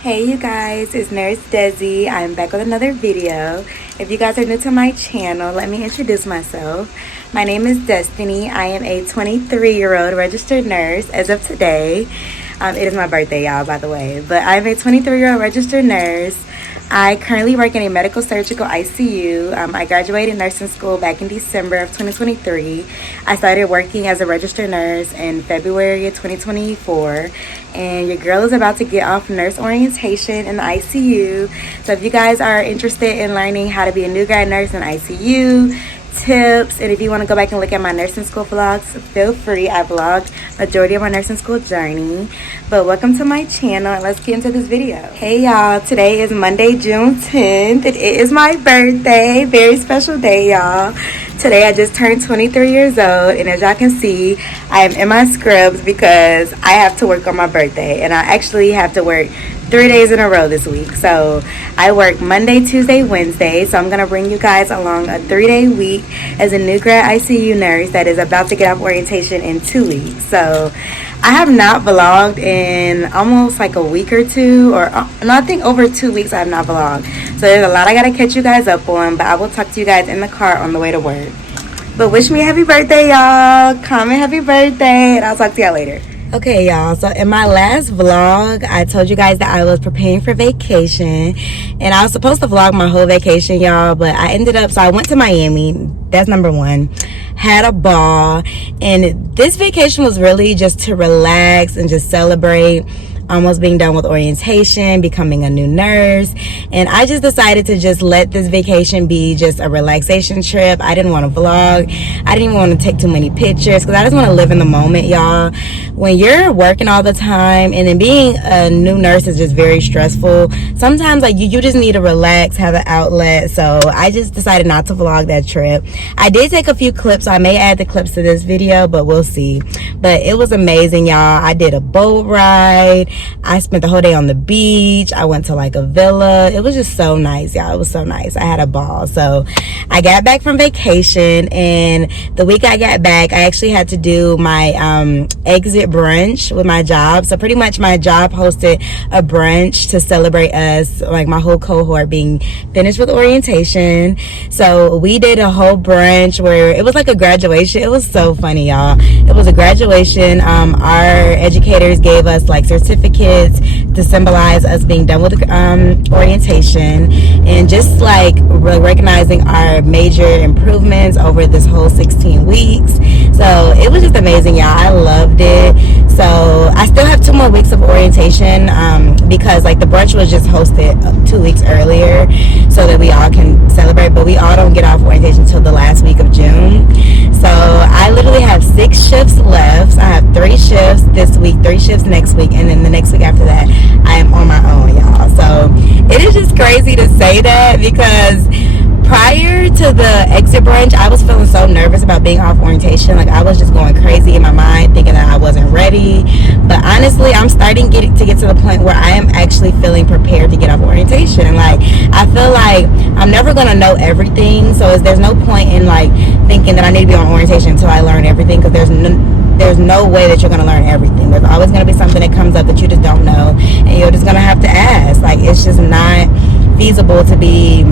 Hey you guys, it's Nurse Desi. I'm back with another video. If you guys are new to my channel, let me introduce myself. My name is Destiny. I am a 23-year-old registered nurse as of today. It is my birthday, y'all, by the way. But I'm a 23-year-old registered nurse. I currently work in a medical surgical ICU. I graduated nursing school back in December of 2023. I started working as a registered nurse in February of 2024. And your girl is about to get off nurse orientation in the ICU. So if you guys are interested in learning how to be a new grad nurse in ICU, tips, and if you want to go back and look at my nursing school vlogs, feel free. I vlogged majority of my nursing school journey. But welcome to my channel and let's get into this video. Hey y'all, today is Monday, June 10th, and it is my birthday. Very special day, y'all. Today I just turned 23 years old, and as y'all can see, I am in my scrubs because I have to work on my birthday, and I actually have to work 3 days in a row this week. So I work Monday, Tuesday, Wednesday. So I'm gonna bring you guys along a 3-day week as a new grad ICU nurse that is about to get off orientation in 2 weeks. So I have not vlogged in almost like a week or two, or no, I think over 2 weeks I have not vlogged. So there's a lot I gotta catch you guys up on, but I will talk to you guys in the car on the way to work. But wish me a happy birthday, y'all. Comment happy birthday, and I'll talk to y'all later. Okay, y'all, so in my last vlog, I told you guys that I was preparing for vacation, and I was supposed to vlog my whole vacation, y'all, but I ended up, so I went to Miami. That's number one. Had a ball, and this vacation was really just to relax and just celebrate almost being done with orientation, becoming a new nurse. And I just decided to just let this vacation be just a relaxation trip. I didn't want to vlog. I didn't even want to take too many pictures because I just want to live in the moment, y'all. When you're working all the time and then being a new nurse is just very stressful, sometimes like you just need to relax, have an outlet. So I just decided not to vlog that trip. I did take a few clips. So I may add the clips to this video, but we'll see. But it was amazing, y'all. I did a boat ride. I spent the whole day on the beach. I went to like a villa. It was just so nice, y'all. It was so nice. I had a ball. So I got back from vacation, and the week I got back, I actually had to do my exit brunch with my job. So pretty much my job hosted a brunch to celebrate us, like my whole cohort being finished with orientation. So we did a whole brunch where it was like a graduation. It was so funny, y'all. It was a graduation. Our educators gave us like certificates to symbolize us being done with orientation, and just like recognizing our major improvements over this whole 16 weeks. So it was just amazing, y'all. I loved it. So I still have 2 more weeks of orientation because like the brunch was just hosted 2 weeks earlier so that we all can celebrate, but we all don't get off orientation until the last week of June. So I literally have 6 shifts left. I have 3 shifts this week, 3 shifts next week, and then the next week after that I am on my own, y'all. So it is just crazy to say that because prior to the exit brunch, I was feeling so nervous about being off orientation. Like I was just going crazy in my mind thinking that I wasn't ready. But honestly, I'm starting to get to the point where I am actually feeling prepared to get off orientation. Like I feel like I'm never going to know everything. So there's no point in like thinking that I need to be on orientation until I learn everything, because there's no way that you're going to learn everything. There's always going to be something that comes up that you just don't know, and you're just going to have to ask. Like it's just not feasible to be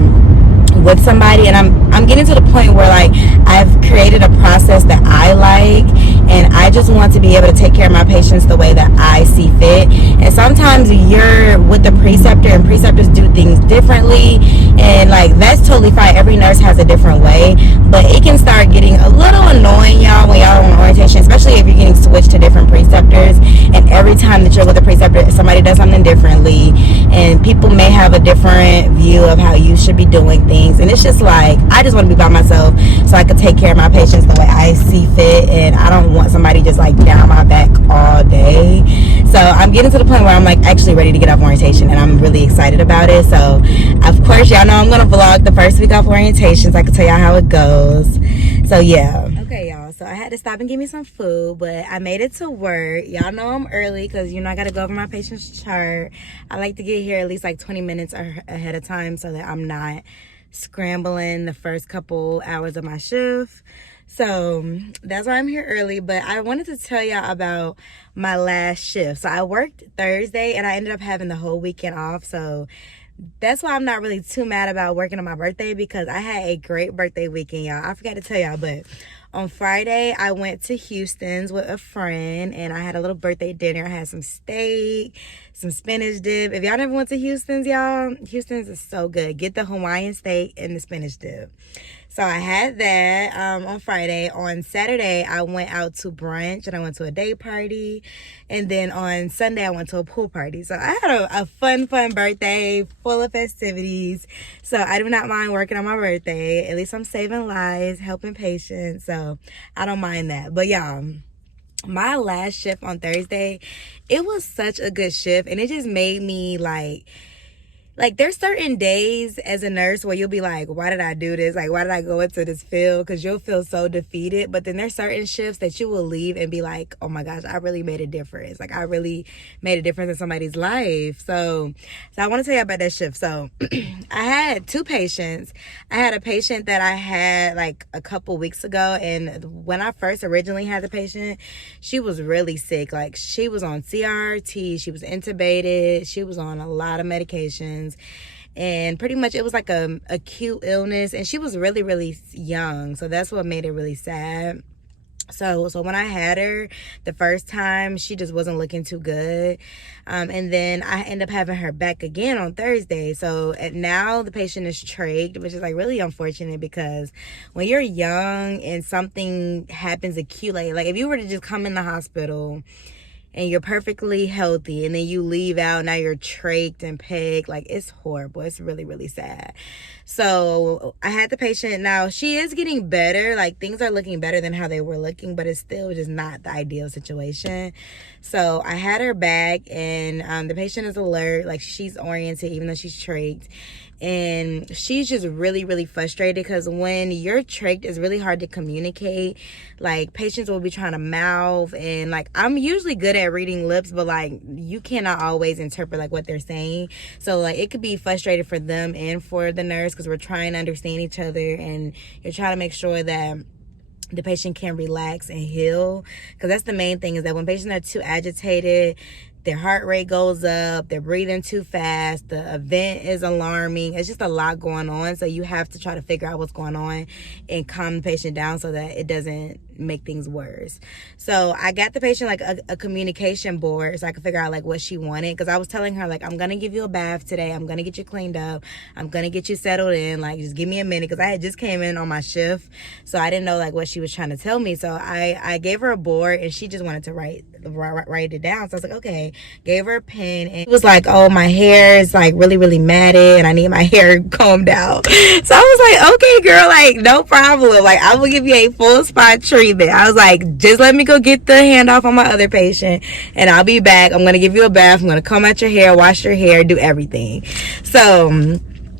with somebody, and I'm getting to the point where like I've created a process that I like, and I just want to be able to take care of my patients the way that I see fit. And sometimes you're with the preceptor and preceptors do things differently, and like that's totally fine. Every nurse has a different way, but it can start getting a little annoying, y'all, when y'all are on orientation, especially if you're getting switched to different preceptors, and every time that you're with a preceptor somebody does something differently, and people may have a different view of how you should be doing things. And it's just like I just want to be by myself so I can take care of my patients the way I see fit, and I don't want somebody just like down my back all day. So I'm getting to the point where I'm like actually ready to get off orientation, and I'm really excited about it. So of course y'all know I'm gonna vlog the first week off orientation so I can tell y'all how it goes. So yeah. Okay, y'all, so I had to stop and get me some food, but I made it to work. Y'all know I'm early because you know I gotta go over my patient's chart. I like to get here at least like 20 minutes ahead of time so that I'm not scrambling the first couple hours of my shift. So that's why I'm here early. But I wanted to tell y'all about my last shift. So I worked Thursday and I ended up having the whole weekend off. So that's why I'm not really too mad about working on my birthday, because I had a great birthday weekend, y'all. I forgot to tell y'all, but on Friday, I went to Houston's with a friend, and I had a little birthday dinner. I had some steak, some spinach dip. If y'all never went to Houston's, y'all, Houston's is so good. Get the Hawaiian steak and the spinach dip. So I had that on Friday. On Saturday, I went out to brunch, and I went to a day party. And then on Sunday, I went to a pool party. So I had a fun birthday, full of festivities. So I do not mind working on my birthday. At least I'm saving lives, helping patients. So I don't mind that. But y'all, my last shift on Thursday, it was such a good shift. And it just made me like there's certain days as a nurse where you'll be like, why did I do this? Like, why did I go into this field? Because you'll feel so defeated. But then there's certain shifts that you will leave and be like, oh my gosh, I really made a difference. Like, I really made a difference in somebody's life. So I want to tell you about that shift. So I had two patients. I had a patient that I had like a couple weeks ago. And when I first originally had the patient, she was really sick. Like, she was on CRT. She was intubated. She was on a lot of medications. And pretty much it was like a acute illness, and she was really, really young. So that's what made it really sad. So when I had her the first time, she just wasn't looking too good. And then I ended up having her back again on Thursday. So now the patient is trached, which is like really unfortunate, because when you're young and something happens acute, like if you were to just come in the hospital and you're perfectly healthy, and then you leave out, now you're trached and pegged, like, it's horrible. It's really, really sad. So I had the patient. Now she is getting better. Like, things are looking better than how they were looking, but it's still just not the ideal situation. So I had her back, and the patient is alert. Like, she's oriented even though she's trached. And she's just really, really frustrated, because when you're trached, it's really hard to communicate. Like, patients will be trying to mouth, and like, I'm usually good at reading lips, but like, you cannot always interpret like what they're saying. So like, it could be frustrated for them and for the nurse, because we're trying to understand each other, and you're trying to make sure that the patient can relax and heal. Because that's the main thing, is that when patients are too agitated, their heart rate goes up, they're breathing too fast, the event is alarming. It's just a lot going on. So you have to try to figure out what's going on and calm the patient down so that it doesn't make things worse. So I got the patient like a communication board so I could figure out like what she wanted. Because I was telling her, like, I'm going to give you a bath today. I'm going to get you cleaned up. I'm going to get you settled in. Like, just give me a minute, because I had just came in on my shift. So I didn't know like what she was trying to tell me. So I gave her a board, and she just wanted to write it down. So I was like, okay. Gave her a pen, and it was like, oh, my hair is like really, really matted, and I need my hair combed out. So I was like, okay, girl, like, no problem. Like, I will give you a full spot treatment. I was like, just let me go get the handoff on my other patient, and I'll be back. I'm gonna give you a bath. I'm gonna comb out your hair, wash your hair, do everything. So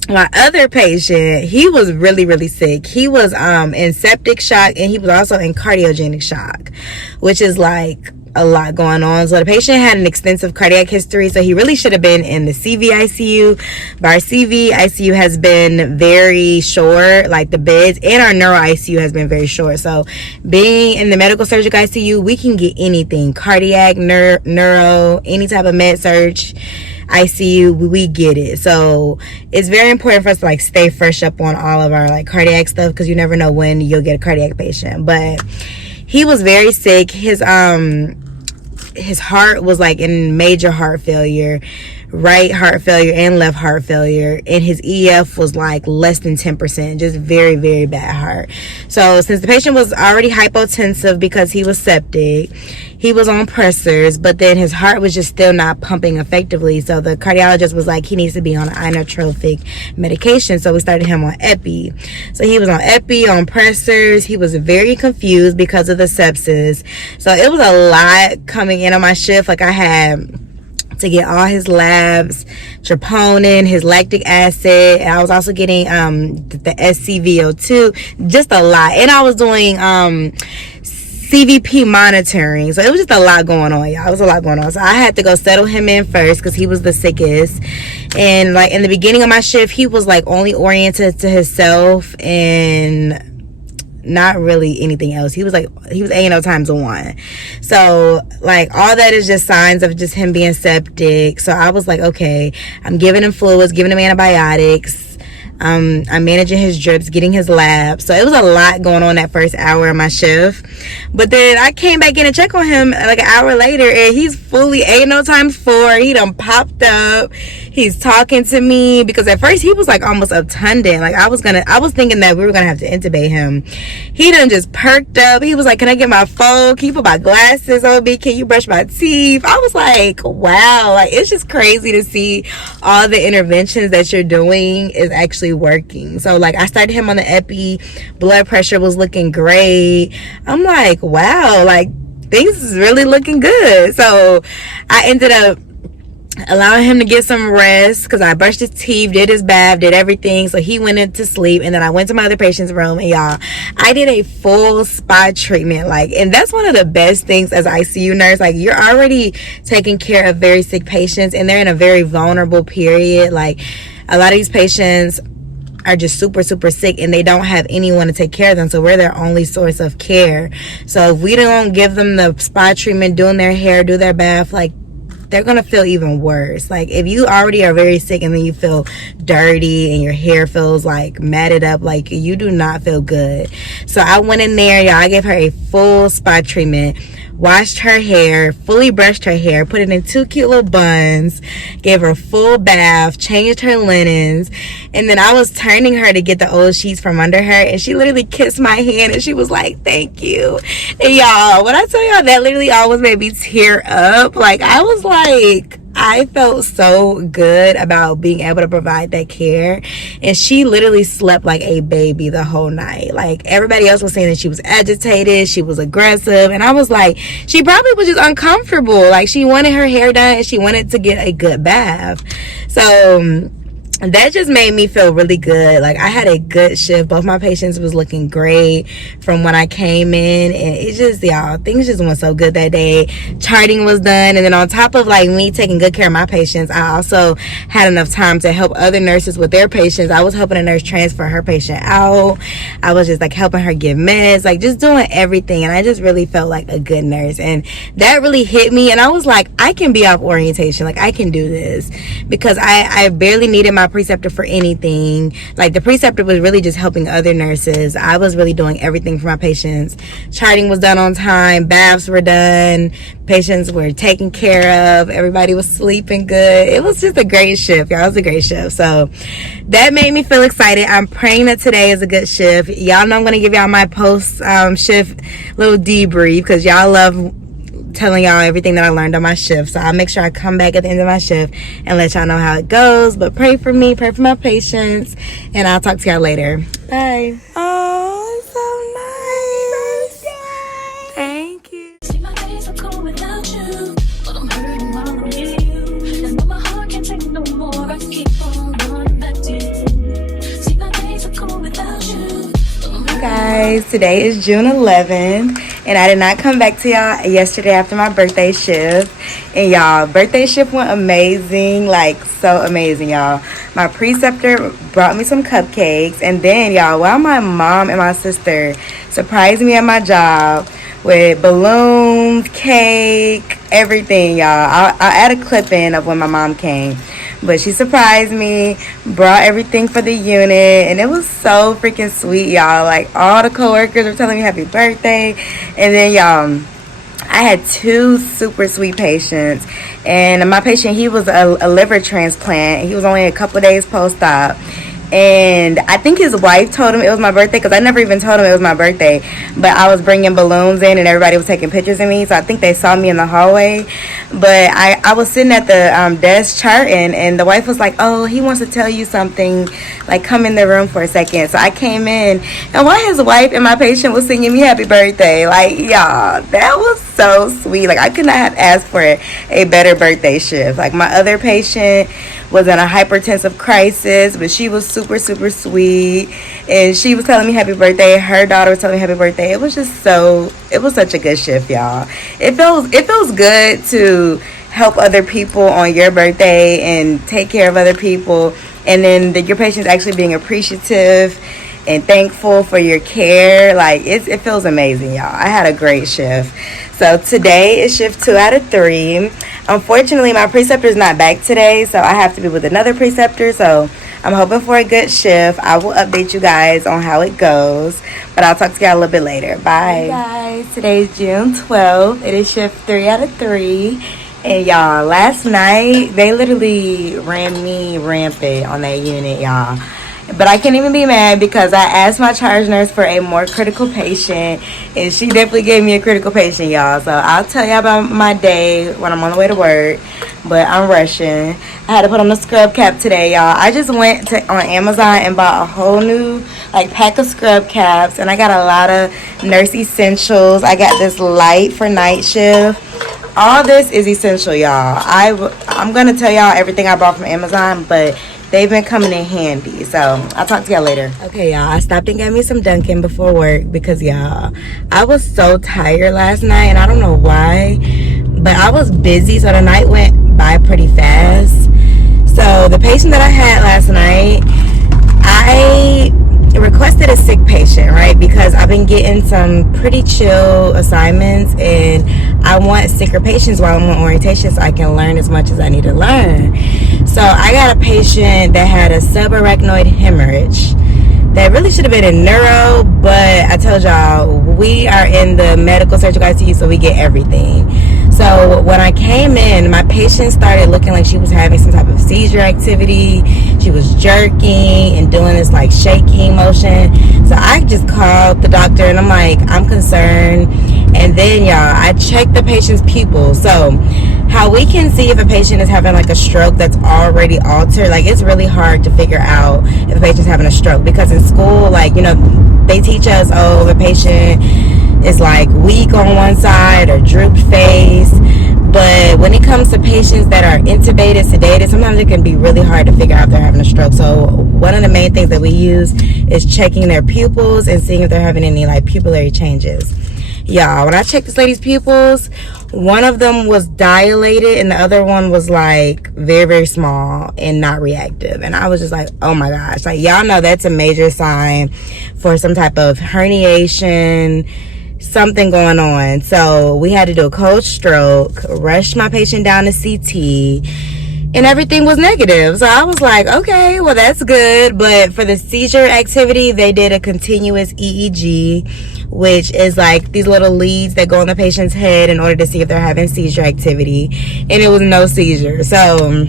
my other patient, he was really, really sick. He was in septic shock, and he was also in cardiogenic shock, which is like a lot going on. So the patient had an extensive cardiac history, so he really should have been in the CV ICU, but our CV ICU has been very short, like the beds, and our neuro ICU has been very short. So being in the medical surgical ICU, we can get anything, cardiac, neuro, any type of med surg ICU, we get it. So it's very important for us to like stay fresh up on all of our like cardiac stuff, because you never know when you'll get a cardiac patient. But he was very sick. His heart was like in major heart failure, right heart failure and left heart failure, and his EF was like less than 10%, just very, very bad heart. So since the patient was already hypotensive because he was septic, he was on pressors, but then his heart was just still not pumping effectively. So the cardiologist was like, he needs to be on inotropic medication. So we started him on epi. So he was on epi, on pressors. He was very confused because of the sepsis. So it was a lot coming in on my shift. Like, I had to get all his labs, troponin, his lactic acid, and I was also getting the SCVO2, just a lot. And I was doing CVP monitoring. So it was just a lot going on, y'all. It was a lot going on. So I had to go settle him in first, because he was the sickest. And like in the beginning of my shift, he was like only oriented to himself and not really anything else. He was A&O times 1. So like all that is just signs of just him being septic. So I was like, okay, I'm giving him fluids, giving him antibiotics. I'm managing his drips, getting his labs. So it was a lot going on that first hour of my shift. But then I came back in and checked on him like an hour later, and he's fully A&O times 4. He done popped up. He's talking to me, because at first he was like almost obtundant. Like I was thinking that we were gonna have to intubate him. He done just perked up. He was like, can I get my phone? Can you put my glasses on me? Can you brush my teeth? I was like, wow, like it's just crazy to see all the interventions that you're doing is actually working. So like I started him on the epi, blood pressure was looking great. I'm like, wow, like things is really looking good. So I ended up allowing him to get some rest, because I brushed his teeth, did his bath, did everything. So he went into sleep, and then I went to my other patient's room, and y'all, I did a full spa treatment. Like, and that's one of the best things as ICU nurse. Like, you're already taking care of very sick patients, and they're in a very vulnerable period. Like, a lot of these patients are just super sick, and they don't have anyone to take care of them, so we're their only source of care. So if we don't give them the spa treatment, doing their hair, do their bath, like, they're gonna feel even worse. Like, if you already are very sick and then you feel dirty and your hair feels like matted up, like, you do not feel good. So I went in there, y'all, I gave her a full spa treatment, washed her hair, fully brushed her hair, put it in 2 cute little buns, gave her a full bath, changed her linens, and then I was turning her to get the old sheets from under her, and she literally kissed my hand, and she was like, thank you. And y'all, when I tell y'all, that literally almost made me tear up. Like, I was like, I felt so good about being able to provide that care, and she literally slept like a baby the whole night. Like, everybody else was saying that she was agitated, she was aggressive, and I was like, she probably was just uncomfortable. Like, she wanted her hair done and she wanted to get a good bath. So that just made me feel really good. Like, I had a good shift. Both my patients was looking great from when I came in, and it just, y'all, things just went so good that day. Charting was done, and then on top of like me taking good care of my patients, I also had enough time to help other nurses with their patients. I was helping a nurse transfer her patient out. I was just like helping her give meds, like just doing everything, and I just really felt like a good nurse, and that really hit me. And I was like, I can be off orientation, like I can do this, because I barely needed my preceptor for anything. Like, the preceptor was really just helping other nurses. I was really doing everything for my patients. Charting was done on time, baths were done, patients were taken care of, everybody was sleeping good. It was just a great shift, y'all. It was a great shift. So that made me feel excited. I'm praying that today is a good shift. Y'all know I'm gonna give y'all my post shift little debrief, because y'all love telling y'all everything that I learned on my shift. So I'll make sure I come back at the end of my shift and let y'all know how it goes. But pray for me, pray for my patients, and I'll talk to y'all later. Bye. Oh, it's so nice. Thank you. See, my days are cool without you, but I'm hurting while I'm with you. And though my heart can't take no more, I keep on going back to you. See, my days are cool without you. Guys, today is June 11th, and I did not come back to y'all yesterday after my birthday shift. And y'all, birthday shift went amazing, like so amazing, y'all. My preceptor brought me some cupcakes, and then y'all, while my mom and my sister surprised me at my job with balloons, cake, everything, y'all. I'll add a clip in of when my mom came. But she surprised me, brought everything for the unit, and it was so freaking sweet, y'all. Like, all the coworkers were telling me happy birthday. And then, y'all, I had 2 super sweet patients. And my patient, he was a liver transplant. He was only a couple days post-op. And I think his wife told him it was my birthday, because I never even told him it was my birthday. But I was bringing balloons in, and everybody was taking pictures of me, so I think they saw me in the hallway. But I was sitting at the desk charting, and the wife was like, oh, he wants to tell you something, like, come in the room for a second. So I came in, and while his wife and my patient was singing me happy birthday, like, y'all, that was so sweet. Like, I could not have asked for a better birthday shift. Like, my other patient was in a hypertensive crisis, but she was super sweet, and she was telling me happy birthday. Her daughter was telling me happy birthday. It was such a good shift, y'all. It feels good to help other people on your birthday and take care of other people, and then your patient's actually being appreciative. and thankful for your care. Like, it feels amazing, y'all. I had a great shift. So today is shift 2 out of 3. Unfortunately, my preceptor is not back today, so I have to be with another preceptor. So I'm hoping for a good shift. I will update you guys on how it goes, but I'll talk to y'all a little bit later. Bye. Hey guys, today is June 12th. It is shift 3 out of 3. And y'all, last night, they literally ran me rampant on that unit, y'all. But I can't even be mad because I asked my charge nurse for a more critical patient, and she definitely gave me a critical patient, y'all. So I'll tell y'all about my day when I'm on the way to work, but I'm rushing. I had to put on the scrub cap today, y'all. I just went on Amazon and bought a whole new pack of scrub caps, and I got a lot of nurse essentials. I got this light for night shift. All this is essential, y'all. I'm gonna tell y'all everything I bought from Amazon, but they've been coming in handy. So I'll talk to y'all later. Okay, y'all, I stopped and got me some Dunkin' before work because, y'all, I was so tired last night, and I don't know why, but I was busy, so the night went by pretty fast. So the patient that I had last night, I requested a sick patient, right? Because I've been getting some pretty chill assignments, and I want sicker patients while I'm on orientation so I can learn as much as I need to learn. So I got a patient that had a subarachnoid hemorrhage that really should have been in neuro, but I told y'all we are in the medical surgical ICU, so we get everything. So when I came in, my patient started looking like she was having some type of seizure activity. She was jerking and doing this shaking motion. So I just called the doctor, and I'm like, I'm concerned. And then, y'all, I checked the patient's pupils. So how we can see if a patient is having a stroke that's already altered, it's really hard to figure out if a patient's having a stroke, because in school, they teach us, oh, the patient is weak on one side or drooped face. But when it comes to patients that are intubated, sedated, sometimes it can be really hard to figure out if they're having a stroke. So one of the main things that we use is checking their pupils and seeing if they're having any pupillary changes. Y'all, when I checked this lady's pupils, one of them was dilated and the other one was very, very small and not reactive. And I was just like, oh my gosh, y'all know that's a major sign for some type of herniation, something going on. So we had to do a cold stroke, rush my patient down to CT, and everything was negative. So I was like, okay, well, that's good. But for the seizure activity, they did a continuous EEG, which is these little leads that go in the patient's head in order to see if they're having seizure activity. And it was no seizure. So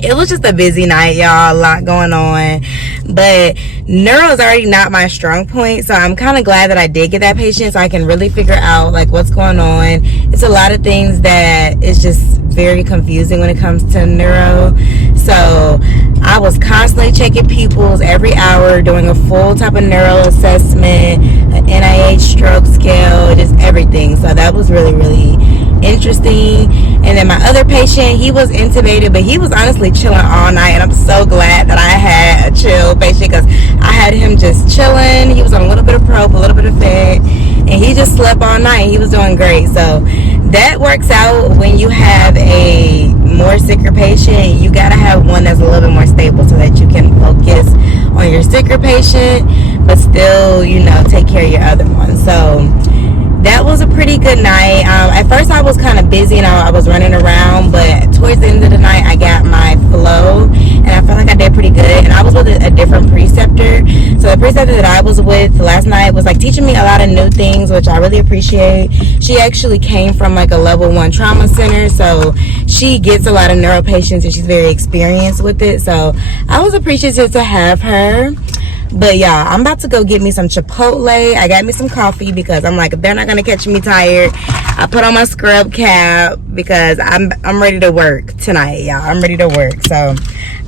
it was just a busy night, y'all. A lot going on. But neuro is already not my strong point, so I'm kind of glad that I did get that patient so I can really figure out what's going on. It's a lot of things that is just very confusing when it comes to neuro. So I was constantly checking pupils every hour, doing a full type of neuro assessment, an NIH stroke scale, just everything. So that was really, really interesting. And then my other patient, he was intubated, but he was honestly chilling all night, and I'm so glad that I had a chill patient because I had him just chilling. He was on a little bit of prop, a little bit of fed, and he just slept all night. He was doing great. So that works out when you have a more sicker patient. You got to have one that's a little bit more stable so that you can focus on your sicker patient but still take care of your other one. So that was a pretty good night. At first I was kind of busy and I was running around, but towards the end of the night I got my flow and I felt like I did pretty good. And I was with a different preceptor. So the preceptor that I was with last night was teaching me a lot of new things, which I really appreciate. She actually came from a level 1 trauma center, so she gets a lot of neuro patients and she's very experienced with it. So I was appreciative to have her. But yeah, I'm about to go get me some Chipotle. I got me some coffee because I'm like, they're not gonna catch me tired. I put on my scrub cap because I'm ready to work tonight, y'all. I'm ready to work. So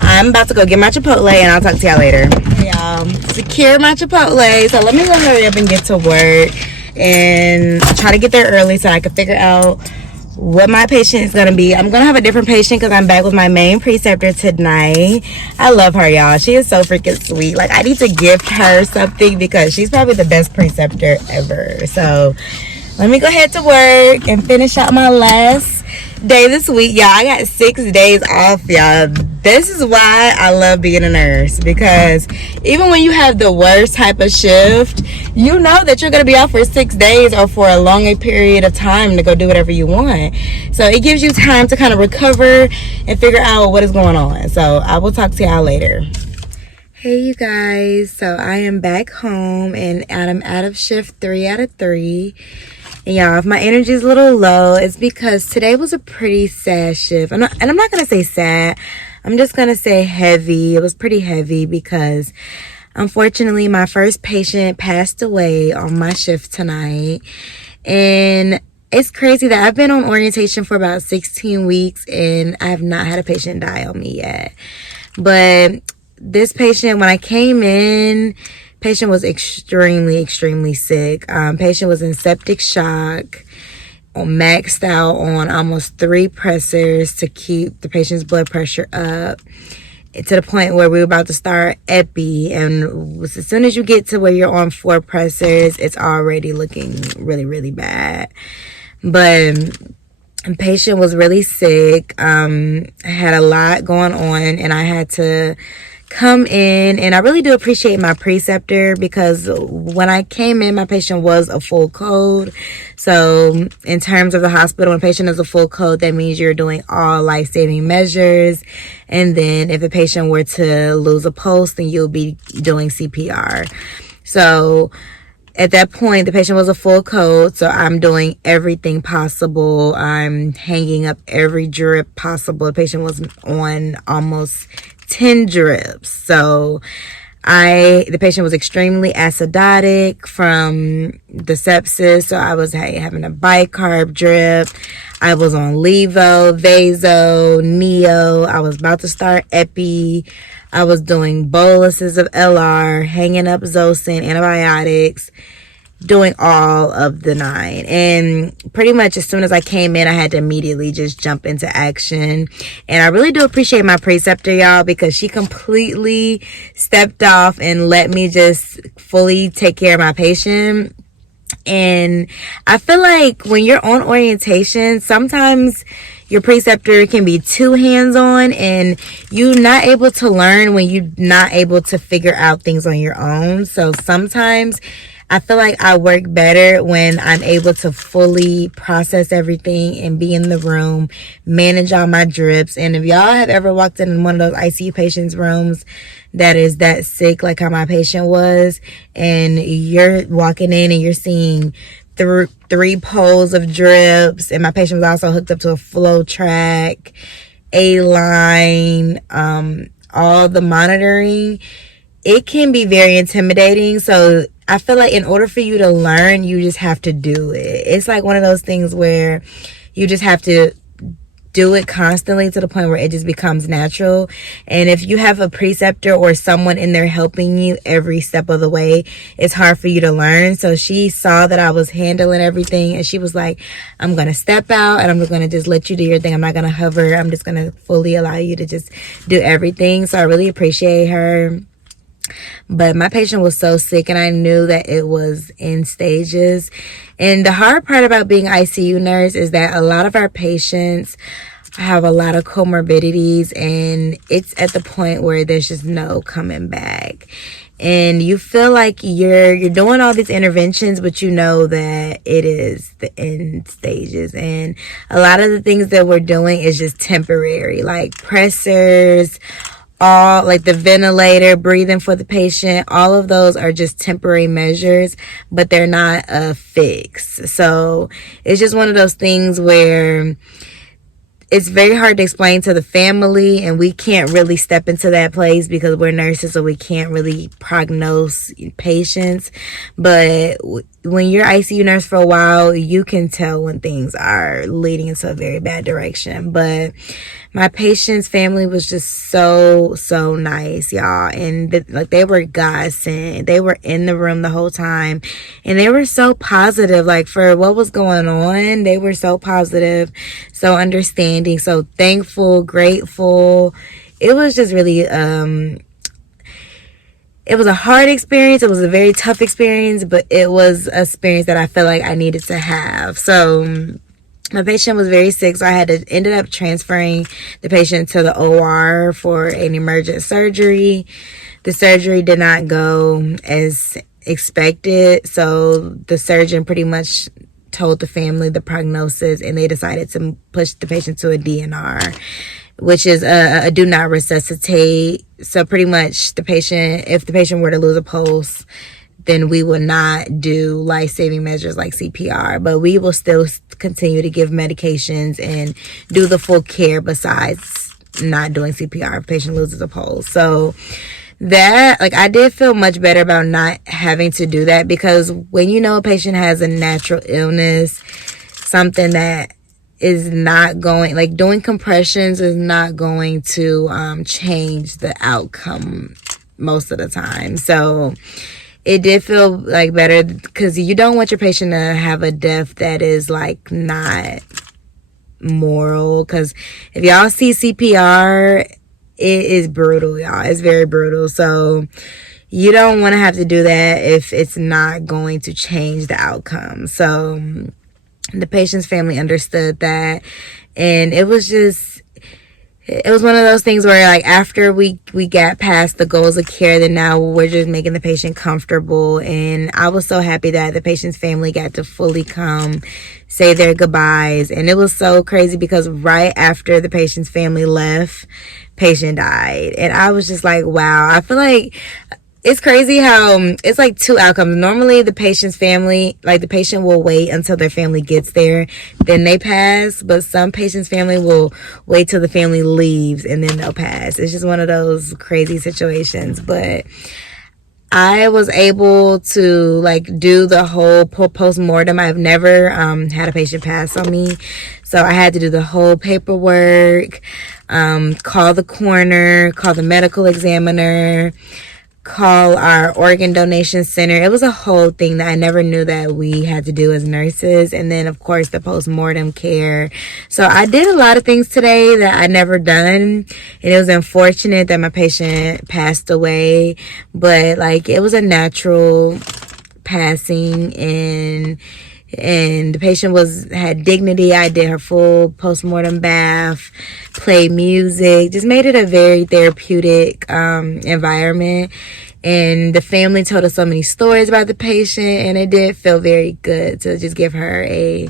I'm about to go get my Chipotle and I'll talk to y'all later. Y'all, secure my Chipotle. So let me go hurry up and get to work and try to get there early so I can figure out what my patient is gonna be. I'm gonna have a different patient because I'm back with my main preceptor tonight. I love her, y'all. She is so freaking sweet. I need to gift her something because she's probably the best preceptor ever. So let me go ahead to work and finish out my last day this week. Y'all, I got 6 days off, y'all. This is why I love being a nurse, because even when you have the worst type of shift, you know that you're going to be out for 6 days or for a longer period of time to go do whatever you want. So it gives you time to kind of recover and figure out what is going on. So I will talk to y'all later. Hey you guys, so I am back home and I'm out of shift 3 out of 3. And y'all, if my energy is a little low, it's because today was a pretty sad shift. I'm not gonna say sad, I'm just gonna say heavy. It was pretty heavy because unfortunately my first patient passed away on my shift tonight. And it's crazy that I've been on orientation for about 16 weeks and I have not had a patient die on me yet. But this patient, when I came in, patient was extremely sick. Patient was in septic shock, maxed out on almost 3 pressors to keep the patient's blood pressure up, to the point where we were about to start epi. And as soon as you get to where you're on 4 pressors, it's already looking really bad. But the patient was really sick. I had a lot going on and I had to come in, and I really do appreciate my preceptor, because when I came in, my patient was a full code. So in terms of the hospital, when a patient is a full code, that means you're doing all life-saving measures. And then if the patient were to lose a pulse, then you'll be doing CPR. So at that point, the patient was a full code, so I'm doing everything possible. I'm hanging up every drip possible. The patient was on almost 10 drips. So the patient was extremely acidotic from the sepsis. So I was having a bicarb drip. I was on Levo, Vaso, Neo. I was about to start epi. I was doing boluses of LR, hanging up Zosyn, antibiotics, doing all of the 9. And pretty much as soon as I came in, I had to immediately just jump into action. And I really do appreciate my preceptor, y'all, because she completely stepped off and let me just fully take care of my patient. And I feel like when you're on orientation, sometimes your preceptor can be too hands-on and you're not able to learn when you're not able to figure out things on your own. So sometimes I feel like I work better when I'm able to fully process everything and be in the room, manage all my drips. And if y'all have ever walked in one of those ICU patients' rooms that is that sick, like how my patient was, and you're walking in and you're seeing 3 poles of drips, and my patient was also hooked up to a flow track, a line, all the monitoring, it can be very intimidating. So I feel like in order for you to learn, you just have to do it. It's like one of those things where you just have to do it constantly to the point where it just becomes natural. And if you have a preceptor or someone in there helping you every step of the way, it's hard for you to learn. So she saw that I was handling everything and she was like, I'm going to step out and I'm going to just let you do your thing. I'm not going to hover. I'm just going to fully allow you to just do everything. So I really appreciate her. But my patient was so sick and I knew that it was in stages. And the hard part about being ICU nurse is that a lot of our patients have a lot of comorbidities and it's at the point where there's just no coming back. And you feel like you're doing all these interventions, but you know that it is the end stages. And a lot of the things that we're doing is just temporary, like pressors, all like the ventilator, breathing for the patient, all of those are just temporary measures, but they're not a fix. So it's just one of those things where it's very hard to explain to the family, and we can't really step into that place because we're nurses, so we can't really prognose patients. But when you're ICU nurse for a while, you can tell when things are leading into a very bad direction. But my patient's family was just so nice, y'all. And like they were godsend. They were in the room the whole time. And they were so positive. Like for what was going on, they were so positive, so understanding, so thankful, grateful. It was just really, it was a hard experience. It was a very tough experience, but it was an experience that I felt like I needed to have. So My patient was very sick, so I had to ended up transferring the patient to the OR for an emergent surgery. The surgery did not go as expected, so the surgeon pretty much told the family the prognosis, and they decided to push the patient to a DNR, which is a do not resuscitate. So pretty much the patient, if the patient were to lose a pulse, then we will not do life-saving measures like CPR, but we will still continue to give medications and do the full care besides not doing CPR if the patient loses a pulse. So that, like, I did feel much better about not having to do that, because when you know a patient has a natural illness, something that is not going, like doing compressions is not going to change the outcome most of the time. So it did feel like better, because you don't want your patient to have a death that is like not moral. Because if y'all see CPR, it is brutal, y'all. It's very brutal. So you don't want to have to do that if it's not going to change the outcome. So the patient's family understood that, and it was one of those things where, like, after we got past the goals of care, then now we're just making the patient comfortable. And I was so happy that the patient's family got to fully come say their goodbyes. And it was so crazy, because right after the patient's family left, patient died. And I was just like, wow. I feel like it's crazy how it's like two outcomes. Normally the patient's family, like the patient will wait until their family gets there, then they pass. But some patient's family will wait till the family leaves and then they'll pass. It's just one of those crazy situations. But I was able to like do the whole post-mortem. I've never had a patient pass on me. So I had to do the whole paperwork, call the coroner, call the medical examiner, call our organ donation center. It was a whole thing that I never knew that we had to do as nurses. And then of course the post-mortem care. So I did a lot of things today that I never done, and it was unfortunate that my patient passed away, but like it was a natural passing, and the patient had dignity. I did her full post-mortem bath, played music, just made it a very therapeutic environment. And the family told us so many stories about the patient, and it did feel very good to just give her a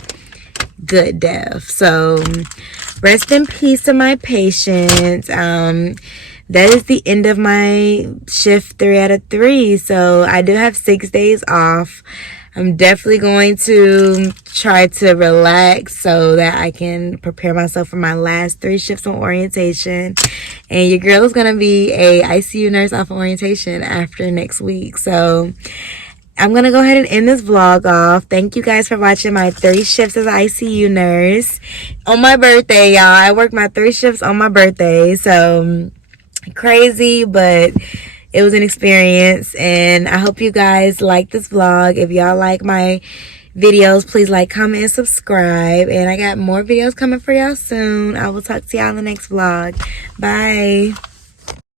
good death. So rest in peace to my patient. That is the end of my shift 3 out of 3. So I do have 6 days off. I'm definitely going to try to relax so that I can prepare myself for my last 3 shifts on orientation. And your girl is going to be a ICU nurse off orientation after next week. So I'm going to go ahead and end this vlog off. Thank you guys for watching my 3 shifts as ICU nurse on my birthday, y'all. I worked my 3 shifts on my birthday. So crazy, but it was an experience, and I hope you guys like this vlog. If y'all like my videos, please like, comment, and subscribe. And I got more videos coming for y'all soon. I will talk to y'all in the next vlog. Bye.